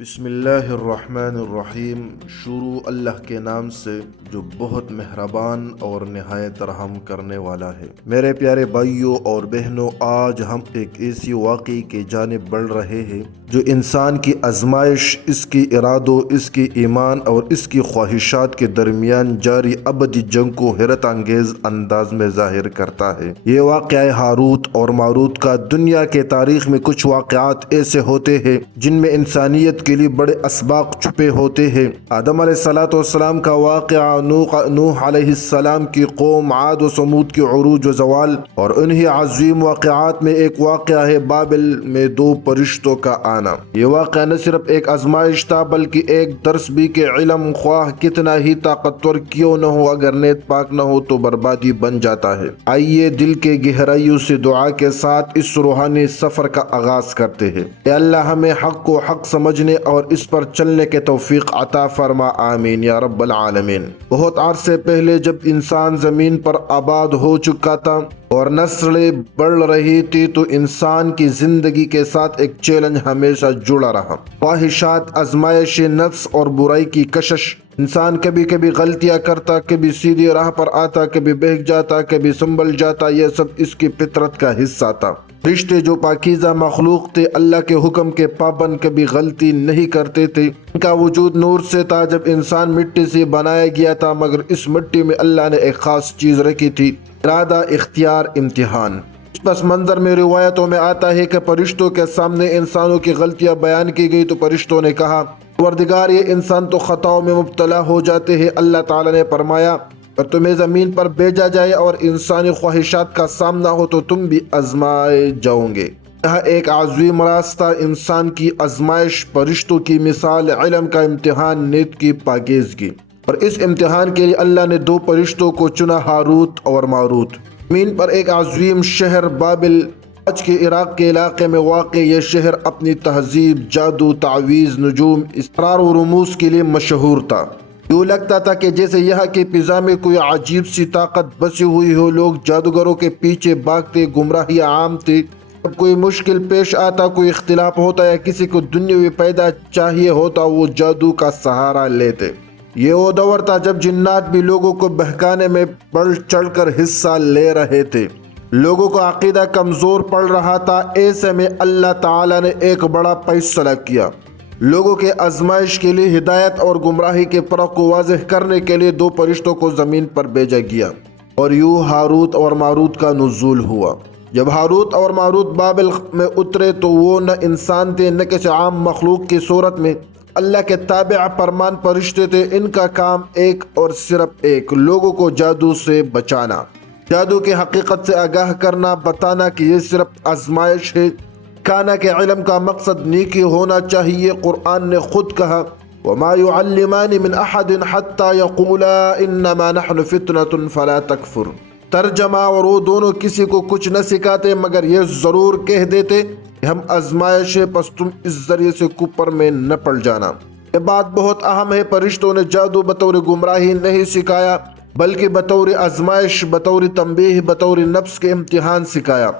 بسم اللہ الرحمن الرحیم۔ شروع اللہ کے نام سے جو بہت مہربان اور نہایت رحم کرنے والا ہے۔ میرے پیارے بھائیوں اور بہنوں، آج ہم ایک ایسی واقعے کی جانب بڑھ رہے ہیں جو انسان کی آزمائش، اس کی ارادوں، اس کی ایمان اور اس کی خواہشات کے درمیان جاری ابدی جنگ کو حیرت انگیز انداز میں ظاہر کرتا ہے۔ یہ واقعہ ہاروت اور ماروت کا۔ دنیا کے تاریخ میں کچھ واقعات ایسے ہوتے ہیں جن میں انسانیت کے لیے بڑے اسباق چھپے ہوتے ہیں۔ آدم علیہ السلام کا واقعہ، نوح علیہ السلام کی قوم، عاد و سمود کی عروج و زوال، اور انہی عظیم واقعات میں ایک واقعہ ہے بابل میں دو فرشتوں کا آنا۔ یہ واقعہ نہ صرف ایک آزمائش تھا بلکہ ایک درس بھی کہ علم خواہ کتنا ہی طاقتور کیوں نہ ہو، اگر نیت پاک نہ ہو تو بربادی بن جاتا ہے۔ آئیے دل کے گہرائیوں سے دعا کے ساتھ اس روحانی سفر کا آغاز کرتے ہیں۔ اے اللہ، ہمیں حق کو حق سمجھنے اور اس پر چلنے کے توفیق عطا فرما، آمین یا رب العالمین۔ بہت عرصے پہلے جب انسان زمین پر آباد ہو چکا تھا اور نسلیں بڑھ رہی تھی تو انسان کی زندگی کے ساتھ ایک چیلنج ہمیشہ جڑا رہا۔ خواہشات، آزمائش نفس اور برائی کی کشش۔ انسان کبھی کبھی غلطیاں کرتا، کبھی سیدھی راہ پر آتا، کبھی بہک جاتا، کبھی سنبھل جاتا۔ یہ سب اس کی فطرت کا حصہ تھا۔ فرشتے جو پاکیزہ مخلوق تھے، اللہ کے حکم کے پابند، کبھی غلطی نہیں کرتے تھے۔ ان کا وجود نور سے تھا جب انسان مٹی سے بنایا گیا تھا، مگر اس مٹی میں اللہ نے ایک خاص چیز رکھی تھی: ارادہ، اختیار، امتحان۔ اس پس منظر میں روایتوں میں آتا ہے کہ فرشتوں کے سامنے انسانوں کی غلطیاں بیان کی گئی تو فرشتوں نے کہا: پروردگار، یہ انسان تو خطاؤں میں مبتلا ہو جاتے ہیں۔ اللہ تعالیٰ نے فرمایا: اگر تمہیں زمین پر بھیجا جائے اور انسانی خواہشات کا سامنا ہو تو تم بھی آزمائے جاؤ گے۔ یہاں ایک عظیم راستہ، انسان کی آزمائش، فرشتوں کی مثال، علم کا امتحان، نیت کی پاکیزگی۔ اور اس امتحان کے لیے اللہ نے دو فرشتوں کو چنا، ہاروت اور ماروت۔ زمین پر ایک عظیم شہر بابل، آج کے عراق کے علاقے میں واقع یہ شہر اپنی تہذیب، جادو، تعویذ، نجوم، اسرار و رموز کے لیے مشہور تھا۔ یوں لگتا تھا کہ جیسے یہاں کی فضا میں کوئی عجیب سی طاقت بسی ہوئی ہو۔ لوگ جادوگروں کے پیچھے بھاگتے، گمراہی عام تھی۔ جب کوئی مشکل پیش آتا، کوئی اختلاف ہوتا یا کسی کو دنیاوی فائدہ چاہیے ہوتا، وہ جادو کا سہارا لیتے۔ یہ وہ دور تھا جب جنات بھی لوگوں کو بہکانے میں بڑھ چڑھ کر حصہ لے رہے تھے۔ لوگوں کا عقیدہ کمزور پڑ رہا تھا۔ ایسے میں اللہ تعالیٰ نے ایک بڑا فیصلہ کیا۔ لوگوں کے آزمائش کے لیے، ہدایت اور گمراہی کے فرق کو واضح کرنے کے لیے دو فرشتوں کو زمین پر بھیجا گیا، اور یوں ہاروت اور ماروت کا نزول ہوا۔ جب ہاروت اور ماروت بابل میں اترے تو وہ نہ انسان تھے نہ کسی عام مخلوق کی صورت میں، اللہ کے تابع فرمان فرشتے تھے۔ ان کا کام ایک اور صرف ایک: لوگوں کو جادو سے بچانا، جادو کی حقیقت سے آگاہ کرنا، بتانا کہ یہ صرف آزمائش ہے، کانا کے علم کا مقصد نیکی ہونا چاہیے۔ قرآن نے خود کہا: وَمَا يُعَلِّمَانِ مِنْ أَحَدٍ حَتَّى يَقُولَا إِنَّمَا نَحْنُ فِتْنَةٌ فَلَا تَكْفُرْ۔ ترجمہ: اور وہ دونوں کسی کو کچھ نہ سکھاتے مگر یہ ضرور کہہ دیتے کہ ہم آزمائش ہے، پس تم اس ذریعے سے کفر میں نہ پڑ جانا۔ یہ بات بہت اہم ہے۔ فرشتوں نے جادو بطور گمراہی نہیں سکھایا بلکہ بطور آزمائش، بطور تنبیہ، بطور نفس کے امتحان سکھایا۔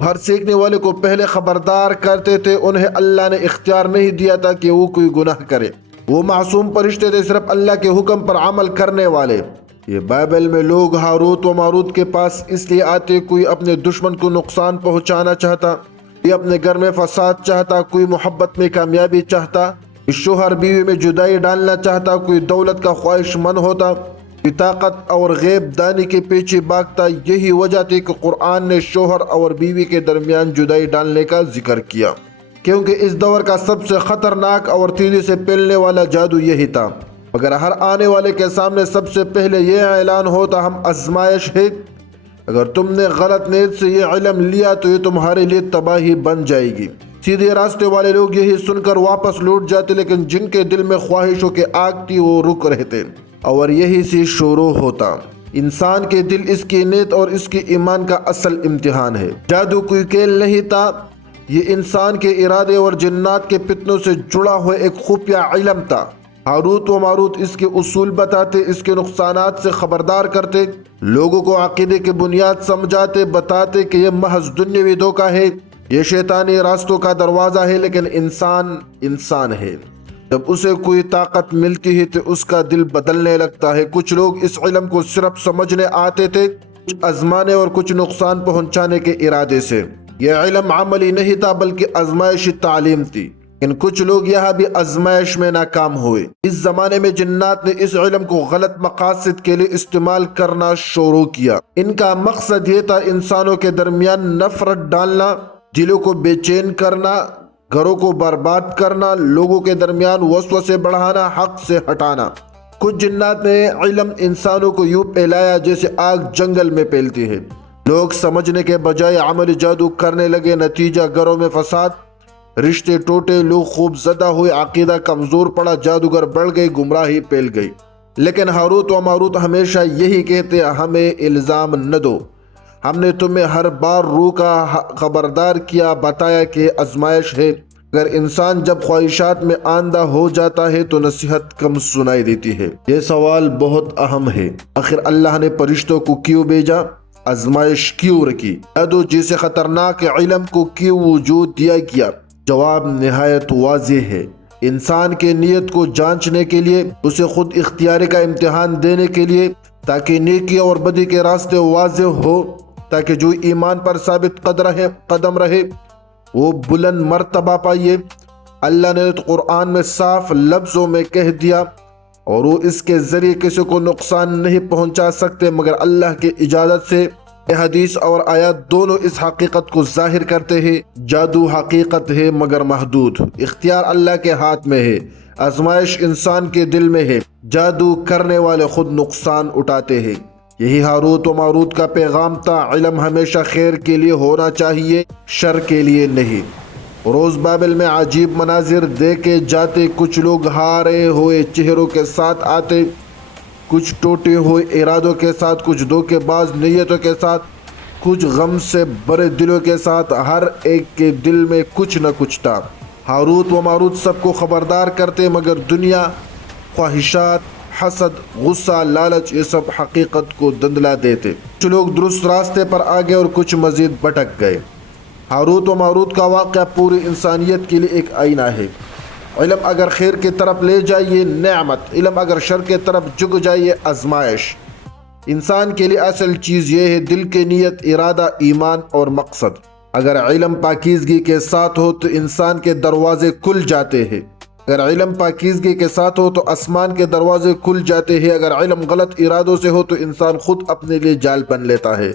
ہر سیکھنے والے کو پہلے خبردار کرتے تھے۔ انہیں اللہ نے اختیار نہیں دیا تھا کہ وہ کوئی گناہ کرے۔ وہ معصوم فرشتے تھے، صرف اللہ کے حکم پر عمل کرنے والے۔ یہ بائبل میں لوگ ہاروت و ماروت کے پاس اس لیے آتے: کوئی اپنے دشمن کو نقصان پہنچانا چاہتا، کوئی اپنے گھر میں فساد چاہتا، کوئی محبت میں کامیابی چاہتا، کوئی شوہر بیوی میں جدائی ڈالنا چاہتا، کوئی دولت کا خواہش مند ہوتا، کوئی طاقت اور غیب دانی کے پیچھے بھاگتا۔ یہی وجہ تھی کہ قرآن نے شوہر اور بیوی کے درمیان جدائی ڈالنے کا ذکر کیا، کیونکہ اس دور کا سب سے خطرناک اور تیزی سے پھیلنے والا جادو یہی تھا۔ مگر ہر آنے والے کے سامنے سب سے پہلے یہ اعلان ہوتا: ہم آزمائش ہے۔ اگر تم نے غلط نیت سے یہ علم لیا تو یہ تمہارے لیے تباہی بن جائے گی۔ سیدھے راستے والے لوگ یہی سن کر واپس لوٹ جاتے، لیکن جن کے دل میں خواہشوں کی آگ تھی وہ رک رہتے، اور یہی سے شروع ہوتا۔ انسان کے دل، اس کی نیت اور اس کی ایمان کا اصل امتحان ہے۔ جادو کوئی کھیل نہیں تھا، یہ انسان کے ارادے اور جنات کے فتنوں سے جڑا ہوا ایک خفیہ علم تھا۔ ہاروت و ماروت اس کے اصول بتاتے، اس کے نقصانات سے خبردار کرتے، لوگوں کو عقیدے کی بنیاد سمجھاتے، بتاتے کہ یہ محض دنیاوی دھوکہ ہے، یہ شیطانی راستوں کا دروازہ ہے، لیکن انسان ہے۔ جب اسے کوئی طاقت ملتی ہے تو اس کا دل بدلنے لگتا ہے۔ کچھ لوگ اس علم کو صرف سمجھنے آتے تھے، کچھ آزمانے اور کچھ نقصان پہنچانے کے ارادے سے۔ یہ علم عملی نہیں تھا بلکہ آزمائشی تعلیم تھی، لیکن کچھ لوگ یہاں بھی آزمائش میں ناکام ہوئے۔ اس زمانے میں جنات نے اس علم کو غلط مقاصد کے لیے استعمال کرنا شروع کیا۔ ان کا مقصد یہ تھا انسانوں کے درمیان نفرت ڈالنا، دلوں کو بے چین کرنا، گھروں کو برباد کرنا، لوگوں کے درمیان وسوسے بڑھانا، حق سے ہٹانا۔ کچھ جنات نے علم انسانوں کو یوں پھیلایا جیسے آگ جنگل میں پھیلتی ہے۔ لوگ سمجھنے کے بجائے عملی جادو کرنے لگے، نتیجہ گھروں میں فساد، رشتے ٹوٹے، لوگ خوب زدہ ہوئے، عقیدہ کمزور پڑا، جادوگر بڑھ گئی، گمراہی پھیل گئی۔ لیکن ہاروت و ماروت ہمیشہ یہی کہتے، ہمیں الزام نہ دو، ہم نے تمہیں ہر بار روکا، خبردار کیا، بتایا کہ آزمائش ہے۔ اگر انسان جب خواہشات میں آندھا ہو جاتا ہے تو نصیحت کم سنائی دیتی ہے۔ یہ سوال بہت اہم ہے، آخر اللہ نے فرشتوں کو کیوں بھیجا؟ آزمائش کیوں رکھی؟ جادو جیسے خطرناک علم کو کیوں وجود دیا گیا؟ جواب نہایت واضح ہے، انسان کے نیت کو جانچنے کے لیے، اسے خود اختیاری کا امتحان دینے کے لیے، تاکہ نیکی اور بدی کے راستے واضح ہو، تاکہ جو ایمان پر ثابت قدم رہے وہ بلند مرتبہ پائیے۔ اللہ نے تو قرآن میں صاف لفظوں میں کہہ دیا، اور وہ اس کے ذریعے کسی کو نقصان نہیں پہنچا سکتے مگر اللہ کی اجازت سے۔ یہ حدیث اور آیات دونوں اس حقیقت کو ظاہر کرتے ہیں، جادو حقیقت ہے مگر محدود، اختیار اللہ کے ہاتھ میں ہے، آزمائش انسان کے دل میں ہے، جادو کرنے والے خود نقصان اٹھاتے ہیں۔ یہی ہاروت و ماروت کا پیغام تھا، علم ہمیشہ خیر کے لیے ہونا چاہیے، شر کے لیے نہیں۔ روز بابل میں عجیب مناظر دیکھے جاتے، کچھ لوگ ہارے ہوئے چہروں کے ساتھ آتے، کچھ ٹوٹے ہوئے ارادوں کے ساتھ، کچھ دھوکے باز نیتوں کے ساتھ، کچھ غم سے بڑے دلوں کے ساتھ، ہر ایک کے دل میں کچھ نہ کچھ تھا۔ ہاروت و ماروت سب کو خبردار کرتے، مگر دنیا، خواہشات، حسد، غصہ، لالچ، یہ سب حقیقت کو دھندلا دیتے۔ کچھ لوگ درست راستے پر آ گئے اور کچھ مزید بھٹک گئے۔ ہاروت و ماروت کا واقعہ پوری انسانیت کے لیے ایک آئینہ ہے۔ علم اگر خیر کی طرف لے جائے نعمت، علم اگر شر کی طرف جھک جائے آزمائش۔ انسان کے لیے اصل چیز یہ ہے دل کی نیت، ارادہ، ایمان اور مقصد۔ اگر علم پاکیزگی کے ساتھ ہو تو انسان کے دروازے کھل جاتے ہیں، اگر علم پاکیزگی کے ساتھ ہو تو آسمان کے دروازے کھل جاتے ہیں، اگر علم غلط ارادوں سے ہو تو انسان خود اپنے لیے جال بن لیتا ہے۔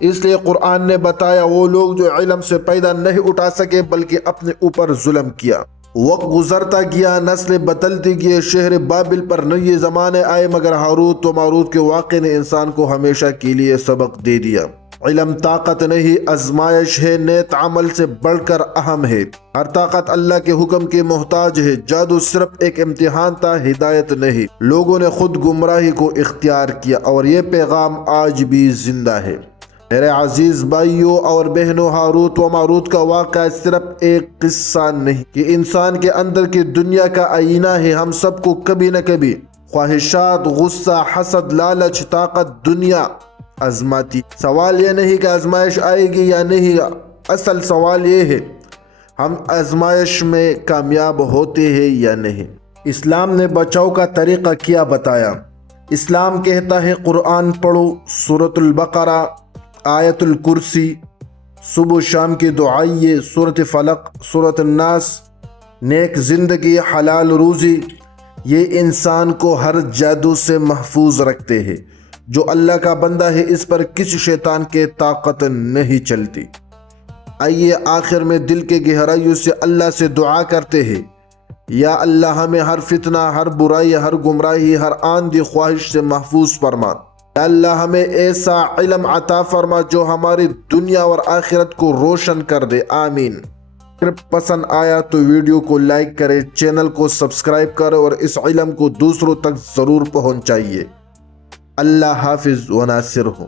اس لیے قرآن نے بتایا وہ لوگ جو علم سے پیدا نہیں اٹھا سکے بلکہ اپنے اوپر ظلم کیا۔ وقت گزرتا گیا، نسلیں بدلتی گئی، شہر بابل پر نئے زمانے آئے، مگر ہاروت و ماروت کے واقعے نے انسان کو ہمیشہ کے لیے سبق دے دیا۔ علم طاقت نہیں، آزمائش ہے، نیک عمل سے بڑھ کر اہم ہے۔ ہر طاقت اللہ کے حکم کے محتاج ہے۔ جادو صرف ایک امتحان تھا، ہدایت نہیں۔ لوگوں نے خود گمراہی کو اختیار کیا، اور یہ پیغام آج بھی زندہ ہے۔ میرے عزیز بھائیوں اور بہنوں، ہاروت و ماروت کا واقعہ صرف ایک قصہ نہیں، یہ انسان کے اندر کی دنیا کا آئینہ ہے۔ ہم سب کو کبھی نہ کبھی خواہشات، غصہ، حسد، لالچ، طاقت، دنیا آزماتی۔ سوال یہ نہیں کہ آزمائش آئے گی یا نہیں، اصل سوال یہ ہے ہم آزمائش میں کامیاب ہوتے ہیں یا نہیں۔ اسلام نے بچاؤ کا طریقہ کیا بتایا؟ اسلام کہتا ہے قرآن پڑھو، سورۃ البقرہ، آیت الکرسی، صبح و شام کی دعائیں، سورۃ فلق، سورۃ الناس، نیک زندگی، حلال روزی، یہ انسان کو ہر جادو سے محفوظ رکھتے ہیں۔ جو اللہ کا بندہ ہے اس پر کسی شیطان کی طاقت نہیں چلتی۔ آئیے آخر میں دل کے گہرائیوں سے اللہ سے دعا کرتے ہیں، یا اللہ ہمیں ہر فتنہ، ہر برائی، ہر گمراہی، ہر آندھی خواہش سے محفوظ فرما۔ یا اللہ ہمیں ایسا علم عطا فرما جو ہماری دنیا اور آخرت کو روشن کر دے، آمین۔ اگر پسند آیا تو ویڈیو کو لائک کریں، چینل کو سبسکرائب کریں اور اس علم کو دوسروں تک ضرور پہنچائیے۔ اللہ حافظ و ناصر ہو۔